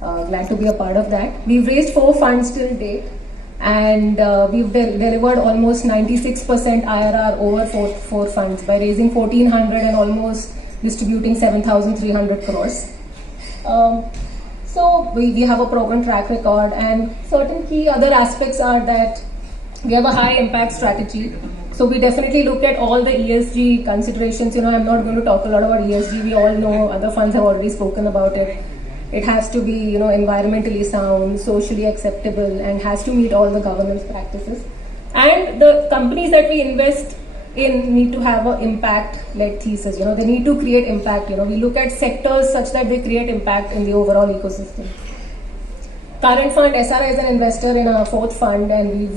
Glad to be a part of that. We've raised 4 funds till date, and we've delivered almost 96% IRR over 4 funds by raising 1,400 and almost distributing 7,300 crores. So we have a proven track record, and certain key other aspects are that we have a high impact strategy. So we definitely look at all the ESG considerations. I'm not going to talk a lot about ESG. We all know, other funds have already spoken about it. It has to be, environmentally sound, socially acceptable, and has to meet all the governance practices. And the companies that we invest in need to have an impact-led thesis. They need to create impact. We look at sectors such that they create impact in the overall ecosystem. Current fund, SRI is an investor in our 4th fund, and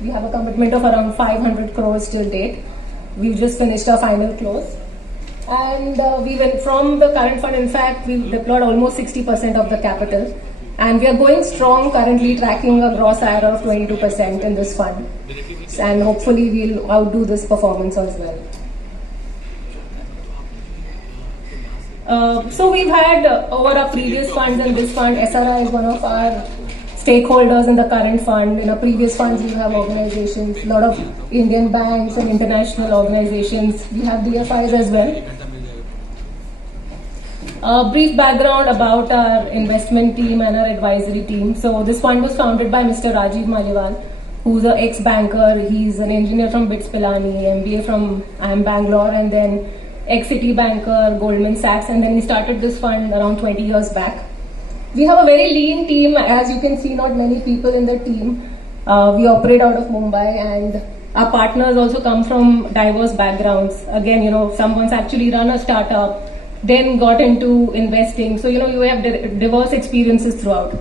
we have a commitment of around 500 crores till date. We've just finished our final close. And we went from the current fund, in fact, we've deployed almost 60% of the capital. And we are going strong, currently tracking a gross IRR of 22% in this fund. And hopefully we'll outdo this performance as well. So we've had over our previous funds and this fund, SRI is one of our stakeholders in the current fund. In our previous funds, we have organizations, a lot of Indian banks and international organizations. We have DFIs as well. A brief background about our investment team and our advisory team. So this fund was founded by Mr. Rajiv Maliwal, who's an ex-banker. He's an engineer from BITS Pilani, MBA from IIM Bangalore, and then ex-City banker, Goldman Sachs, and then he started this fund around 20 years back. We have a very lean team. As you can see, not many people in the team. We operate out of Mumbai, and our partners also come from diverse backgrounds. Again, someone's actually run a startup, then got into investing. So, you have diverse experiences throughout.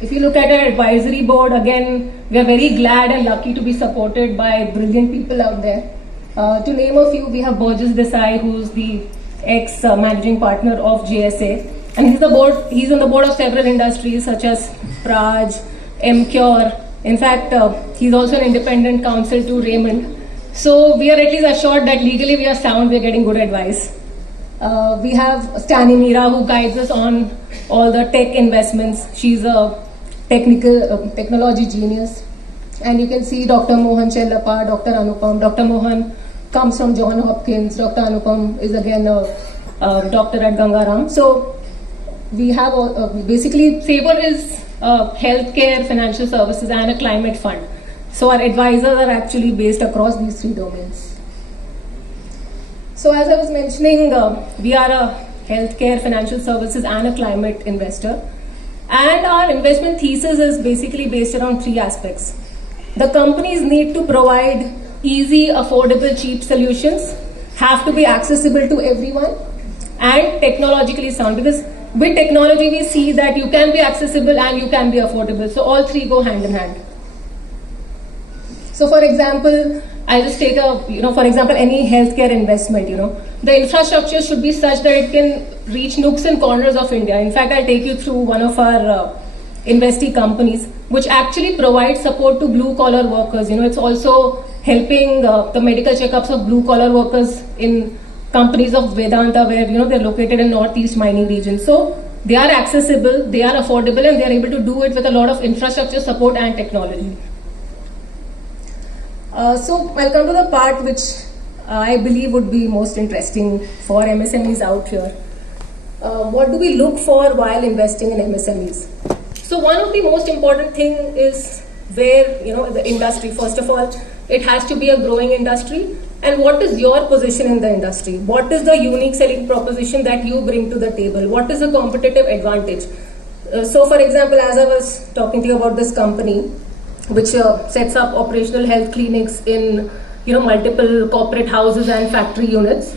If you look at our advisory board, again, we are very glad and lucky to be supported by brilliant people out there. To name a few, we have Burgess Desai, who's the ex-managing partner of JSA. And he's on the board of several industries such as Praj, Mcure. In fact, he's also an independent counsel to Raymond. So we are at least assured that legally we are sound, we are getting good advice. We have Stani Meera, who guides us on all the tech investments. She's a technology genius. And you can see Dr. Mohan Chellappa, Dr. Anupam. Dr. Mohan comes from John Hopkins. Dr. Anupam is again a doctor at Gangaram. So we have basically Sabre is a healthcare, financial services, and a climate fund. So our advisors are actually based across these 3 domains. So as I was mentioning, we are a healthcare, financial services, and a climate investor. And our investment thesis is basically based around 3 aspects. The companies need to provide easy, affordable, cheap solutions, have to be accessible to everyone, and technologically sound. Because with technology, we see that you can be accessible and you can be affordable. So all 3 go hand in hand. So for example, I'll just take for example, any healthcare investment, the infrastructure should be such that it can reach nooks and corners of India. In fact, I'll take you through one of our investee companies, which actually provides support to blue-collar workers. It's also helping the medical checkups of blue-collar workers in companies of Vedanta, where they're located in northeast mining region. So they are accessible, they are affordable, and they are able to do it with a lot of infrastructure support and technology. So I'll come to the part which I believe would be most interesting for MSMEs out here. What do we look for while investing in MSMEs? So one of the most important thing is where, the industry. First of all, it has to be a growing industry. And what is your position in the industry? What is the unique selling proposition that you bring to the table? What is the competitive advantage? So for example, as I was talking to you about this company, which sets up operational health clinics in, multiple corporate houses and factory units.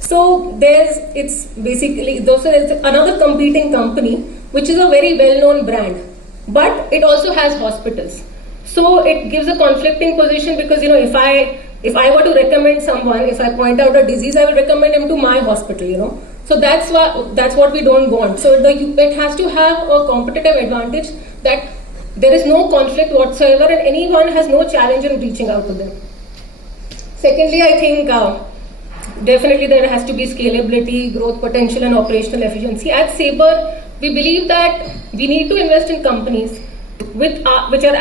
So it's basically, there's another competing company, which is a very well-known brand, but it also has hospitals. So it gives a conflicting position because, if I were to recommend someone, if I point out a disease, I will recommend him to my hospital, So that's what we don't want. So it has to have a competitive advantage that there is no conflict whatsoever and anyone has no challenge in reaching out to them. Secondly, I think definitely there has to be scalability, growth potential, and operational efficiency. At Sabre, we believe that we need to invest in companies which are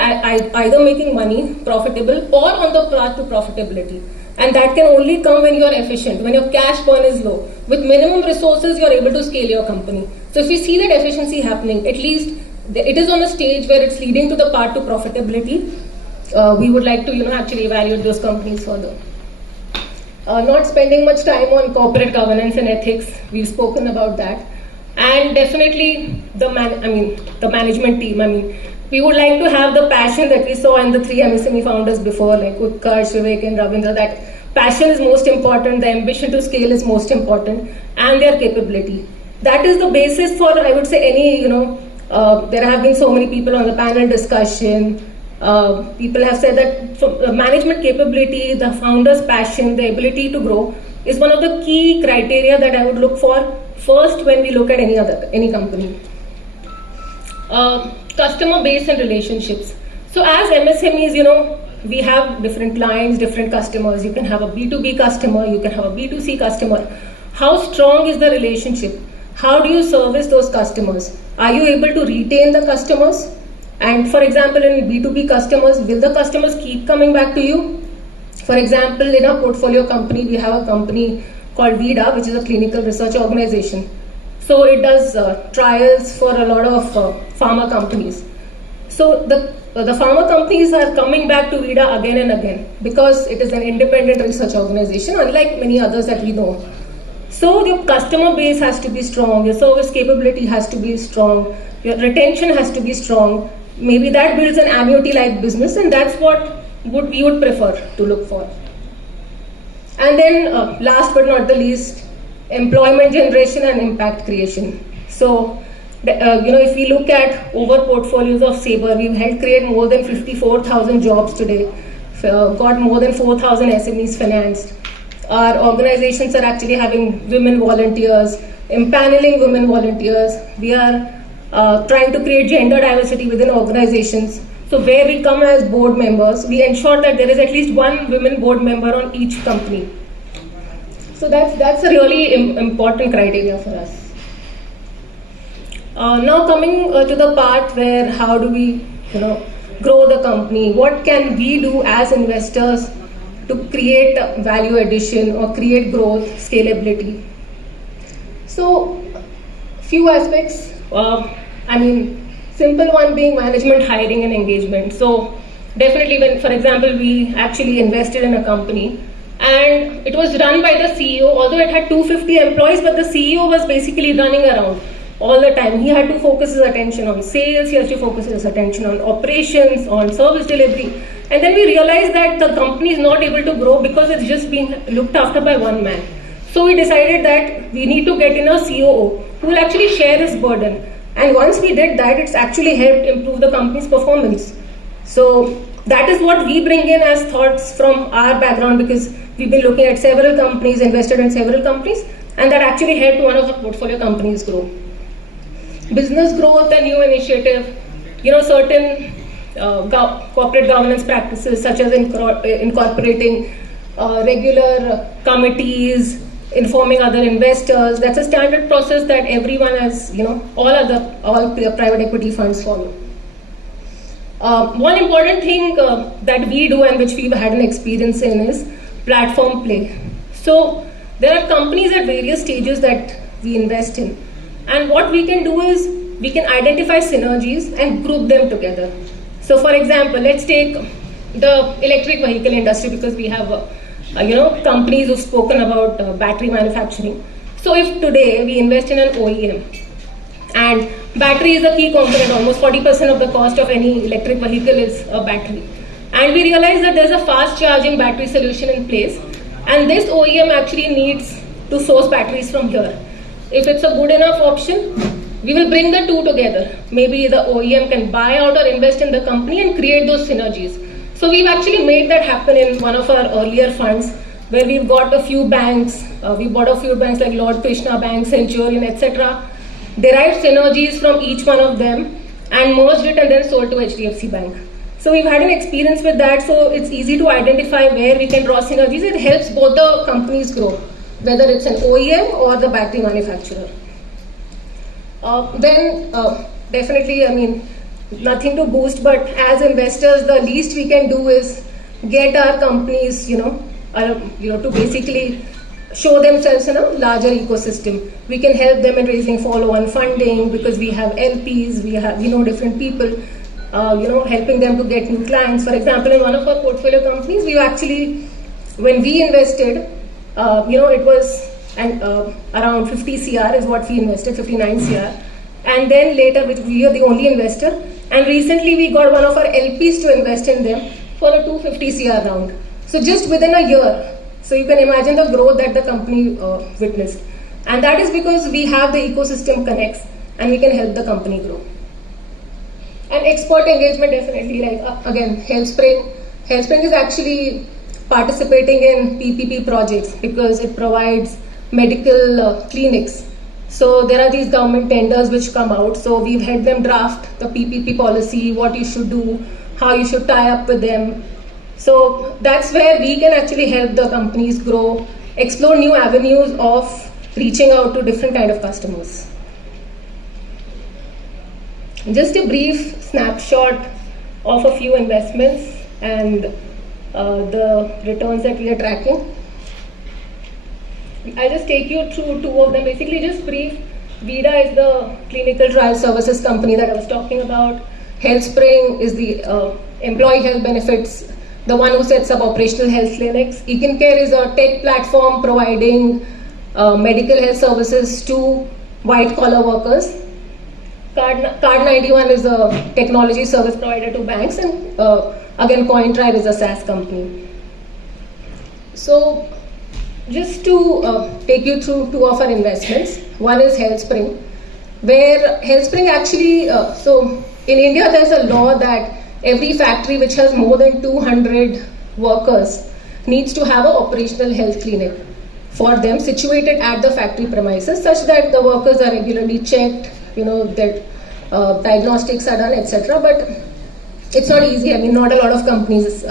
either making money, profitable, or on the path to profitability. And that can only come when you are efficient, when your cash burn is low. With minimum resources, you are able to scale your company. So if we see that efficiency happening, at least it is on a stage where it's leading to the path to profitability, we would like to actually evaluate those companies further. Not spending much time on corporate governance and ethics, we've spoken about that. And definitely the management team. We would like to have the passion that we saw in the 3 MSME founders before, like Utkarsh, Vivek and Ravindra. That passion is most important, the ambition to scale is most important, and their capability. That is the basis for, I would say, any, there have been so many people on the panel discussion. People have said that management capability, the founder's passion, the ability to grow is one of the key criteria that I would look for first when we look at any company. Customer base and relationships. So as MSMEs, we have different clients, different customers. You can have a B2B customer, you can have a B2C customer. How strong is the relationship? How do you service those customers? Are you able to retain the customers? And for example, in B2B customers, will the customers keep coming back to you? For example, in our portfolio company, we have a company called VIDA, which is a clinical research organization. So it does trials for a lot of pharma companies. So the pharma companies are coming back to VIDA again and again because it is an independent research organization, unlike many others that we know. So your customer base has to be strong, your service capability has to be strong, your retention has to be strong. Maybe that builds an annuity-like business, and that's what we would prefer to look for. And then last but not the least, employment generation and impact creation. So, if we look at over portfolios of Sabre, we've helped create more than 54,000 jobs today, got more than 4,000 SMEs financed. Our organizations are actually having women volunteers, empaneling women volunteers. We are trying to create gender diversity within organizations. So where we come as board members, we ensure that there is at least one women board member on each company. So that's a really important criteria for us. Now coming to the part where how do we grow the company? What can we do as investors to create value addition or create growth, scalability? So few aspects. Simple one being management, hiring and engagement. So definitely when, for example, we actually invested in a company and it was run by the CEO, although it had 250 employees, but the CEO was basically running around all the time. He had to focus his attention on sales, he has to focus his attention on operations, on service delivery. And then we realized that the company is not able to grow because it's just being looked after by one man. So we decided that we need to get in a COO who will actually share his burden. And once we did that, it's actually helped improve the company's performance. So that is what we bring in as thoughts from our background, because we've been looking at several companies, invested in several companies, and that actually helped one of the portfolio companies grow. Business growth and new initiative, certain corporate governance practices such as incorporating regular committees, informing other investors. That's a standard process that everyone has, all private equity funds follow. One important thing that we do and which we've had an experience in is platform play. So there are companies at various stages that we invest in. And what we can do is we can identify synergies and group them together. So for example, let's take the electric vehicle industry, because we have companies who've spoken about battery manufacturing. So if today we invest in an OEM, and battery is a key component, almost 40% of the cost of any electric vehicle is a battery. And we realize that there's a fast charging battery solution in place, and this OEM actually needs to source batteries from here. If it's a good enough option, we will bring the two together. Maybe the OEM can buy out or invest in the company and create those synergies. So we've actually made that happen in one of our earlier funds, where we've got a few banks. We bought a few banks like Lord Krishna Bank, Centurion, etc. Derived synergies from each one of them and merged it and then sold to HDFC Bank. So we've had an experience with that. So it's easy to identify where we can draw synergies. It helps both the companies grow, whether it's an OEM or the battery manufacturer. then definitely, I mean, nothing to boost, but as investors, the least we can do is get our companies, to basically show themselves in a larger ecosystem. We can help them in raising follow-on funding because we have LPs, we have, different people, helping them to get new clients. For example, in one of our portfolio companies, we actually, when we invested, it was around 50 CR is what we invested, 59 CR. And then later, we are the only investor. And recently, we got one of our LPs to invest in them for a 250 CR round. So just within a year. So you can imagine the growth that the company witnessed. And that is because we have the ecosystem connects and we can help the company grow. And expert engagement, definitely, like again, HealthSpring. HealthSpring is actually participating in PPP projects because it provides medical clinics. So there are these government tenders which come out. So we've helped them draft the PPP policy, what you should do, how you should tie up with them. So that's where we can actually help the companies grow, explore new avenues of reaching out to different kind of customers. Just a brief snapshot of a few investments and the returns that we are tracking. I'll just take you through two of them. Basically, just brief. Vida is the clinical trial services company that I was talking about. HealthSpring is the employee health benefits, the one who sets up operational health clinics. EkinCare is a tech platform providing medical health services to white-collar workers. Card91 is a technology service provider to banks, and again, CoinTribe is a SaaS company. So, just to take you through two of our investments. One is HealthSpring, where HealthSpring actually, so in India there's a law that every factory which has more than 200 workers needs to have an operational health clinic for them situated at the factory premises such that the workers are regularly checked, that diagnostics are done, etc. But it's not easy. I mean, not a lot of companies,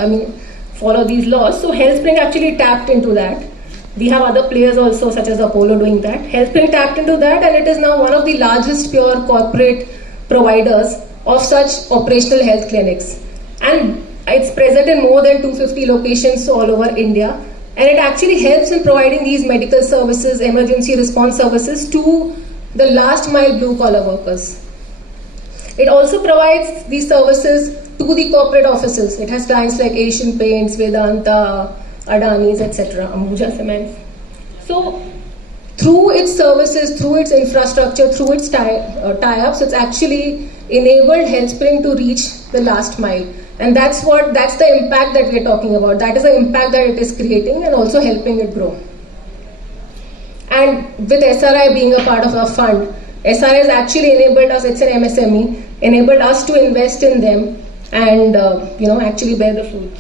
follow these laws. So HealthSpring actually tapped into that. We have other players also such as Apollo doing that. HealthSpring tapped into that and it is now one of the largest pure corporate providers of such operational health clinics. And it's present in more than 250 locations all over India. And it actually helps in providing these medical services, emergency response services to the last mile blue collar workers. It also provides these services to the corporate offices. It has clients like Asian Paints, Vedanta, Adani's, etc., Ambuja Cements. So, through its services, through its infrastructure, through its tie-ups, it's actually enabled HealthSpring to reach the last mile. And that's the impact that we're talking about. That is the impact that it is creating and also helping it grow. And with SRI being a part of our fund, SRI has actually enabled us, it's an MSME, enabled us to invest in them and actually bear the fruit.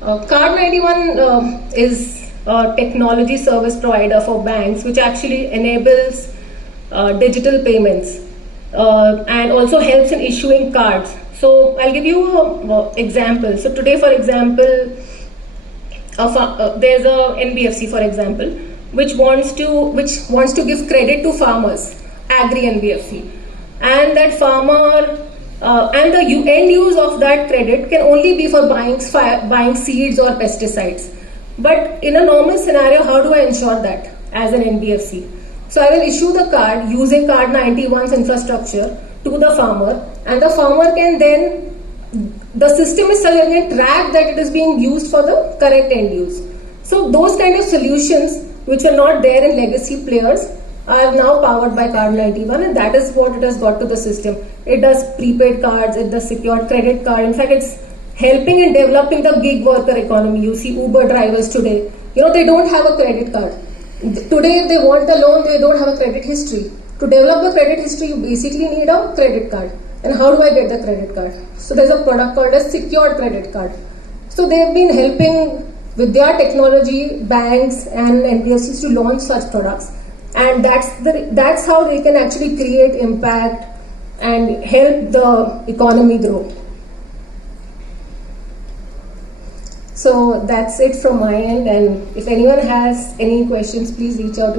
Card91 is a technology service provider for banks which actually enables digital payments and also helps in issuing cards. So I'll give you an example. So today, for example, there's a NBFC, for example, which wants to give credit to farmers, agri NBFC, and that farmer and the end use of that credit can only be for buying seeds or pesticides. But in a normal scenario, how do I ensure that as an NBFC? So I will issue the card using Card91's infrastructure to the farmer, and the farmer can then, the system is suddenly track that it is being used for the correct end use. So those kind of solutions which are not there in legacy players are now powered by Card91, and that is what it has got to the system. It does prepaid cards, it does secured credit card. In fact, it's helping in developing the gig worker economy. You see Uber drivers today, they don't have a credit card. Today, if they want a loan, they don't have a credit history. To develop a credit history, you basically need a credit card. And how do I get the credit card? So there's a product called a secured credit card. So they've been helping with their technology, banks and NBFCs to launch such products. And that's how they can actually create impact and help the economy grow. So that's it from my end, and if anyone has any questions, please reach out to